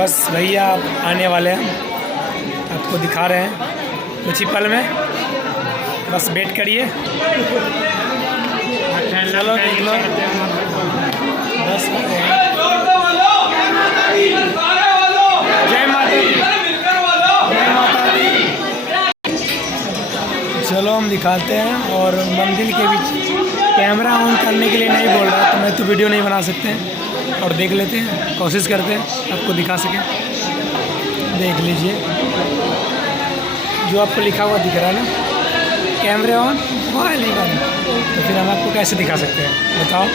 बस भैया आने वाले हैं, आपको दिखा रहे हैं कुछ ही पल में, बस वेट करिए। चलो देख लो, बस जय माता दी, जय माता दी। चलो हम दिखाते हैं। और मंदिर के बीच कैमरा ऑन करने के लिए नहीं बोल रहा, तो मैं तो वीडियो नहीं बना सकते हैं। और देख लेते हैं, कोशिश करते हैं आपको दिखा सकें। देख लीजिए, जो आपको लिखा हुआ दिख रहा है ना, कैमरे ऑन, मोबाइल नहीं बंद, तो फिर हम आपको कैसे दिखा सकते हैं बताओ।